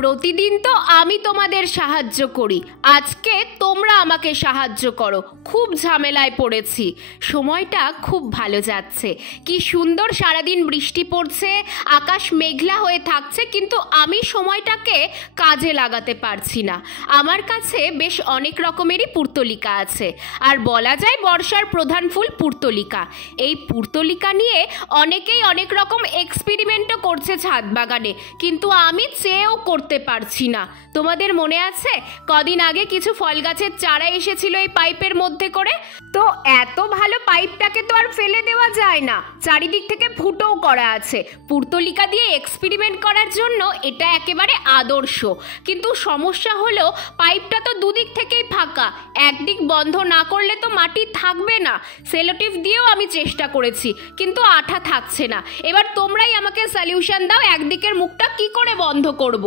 প্রতিদিন তো আমি তোমাদের সাহায্য করি, আজকে তোমরা আমাকে সাহায্য করো। খুব ঝামেলায় পড়েছি। সময়টা খুব ভালো যাচ্ছে, কি সুন্দর সারাদিন বৃষ্টি পড়ছে, আকাশ মেঘলা হয়ে থাকছে, কিন্তু আমি সময়টাকে কাজে লাগাতে পারছি না। আমার কাছে বেশ অনেক রকমেরই পুর্তলিকা আছে, আর বলা যায় বর্ষার প্রধান ফুল পুর্তলিকা। এই পুর্তলিকা নিয়ে অনেকেই অনেক রকম এক্সপেরিমেন্টও করছে ছাদ বাগানে, কিন্তু আমি চেয়েও করতে পারছি না। তোমাদের মনে আছে কদিন আগে কিছু ফল গাছের চারা এসেছিল এই পাইপের মধ্যে করে? তো এত ভালো পাইপটাকে তো আর ফেলে দেওয়া যায় না, চারিদিক থেকে ফুটোও করা আছে। পুর্তলিকা দিয়ে এক্সপেরিমেন্ট করার জন্য এটা একেবারে আদর্শ। কিন্তু সমস্যা হলো পাইপটা তো দুদিক থেকেই ফাঁকা, একদিক বন্ধ না করলে তো মাটি থাকবে না। সেলোটিপ দিয়েও আমি চেষ্টা করেছি, কিন্তু আঠা থাকছে না। এবার তোমরাই আমাকে সলিউশন দাও, একদিকের মুখটা কি করে বন্ধ করব।